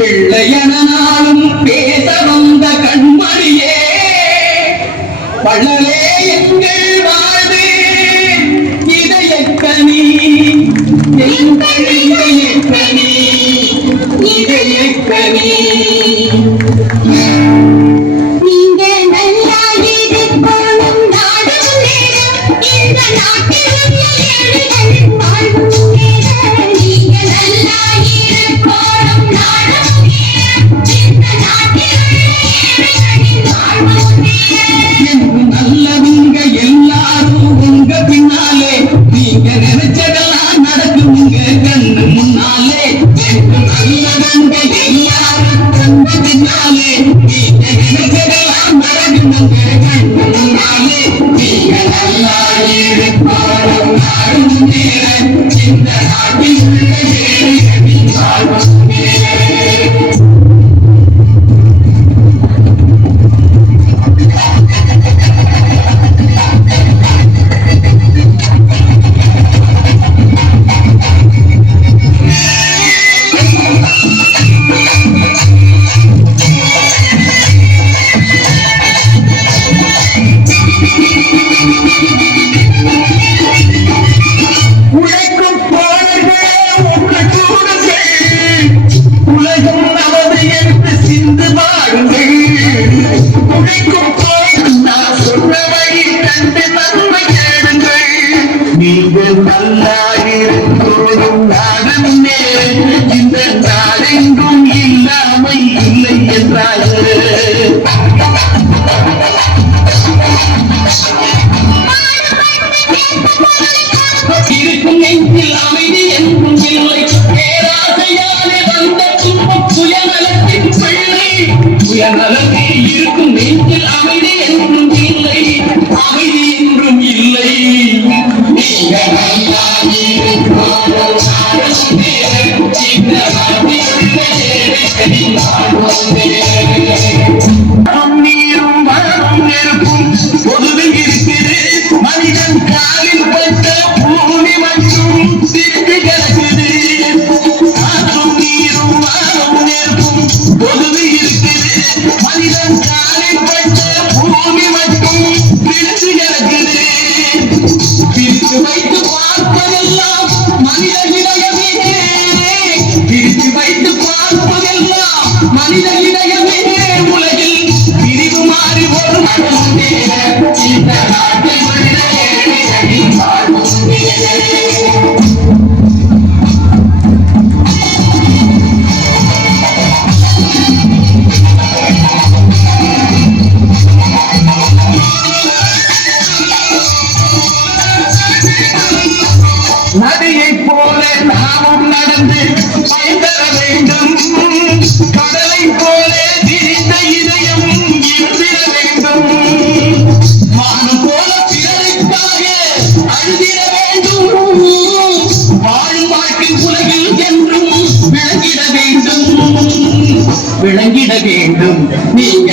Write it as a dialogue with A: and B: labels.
A: பிள்ளையனாலும் பேச வந்த கண்மணியே வள்ளலே எங்கள் வாழ்வு.
B: இதயக்கணி இதயக்கணி இதயக்கணி நாட்டில் I'm நீங்கள் நல்லா
A: இருக்கும் நானும் இருக்கும் நெஞ்சில் அமைதி என்றும் இல்லை. பேராசையாலே வந்த துன்பம் சுயநலத்தின் பிள்ளை சுயநலத்தில் இருக்கும் நெஞ்சில் அமைதி என்றும் இல்லை. அமைதி என்றும் இல்லை. Thank you. Please wake up. வாழ்ந்திட வேண்டும். விளங்கிட வேண்டும். நீங்க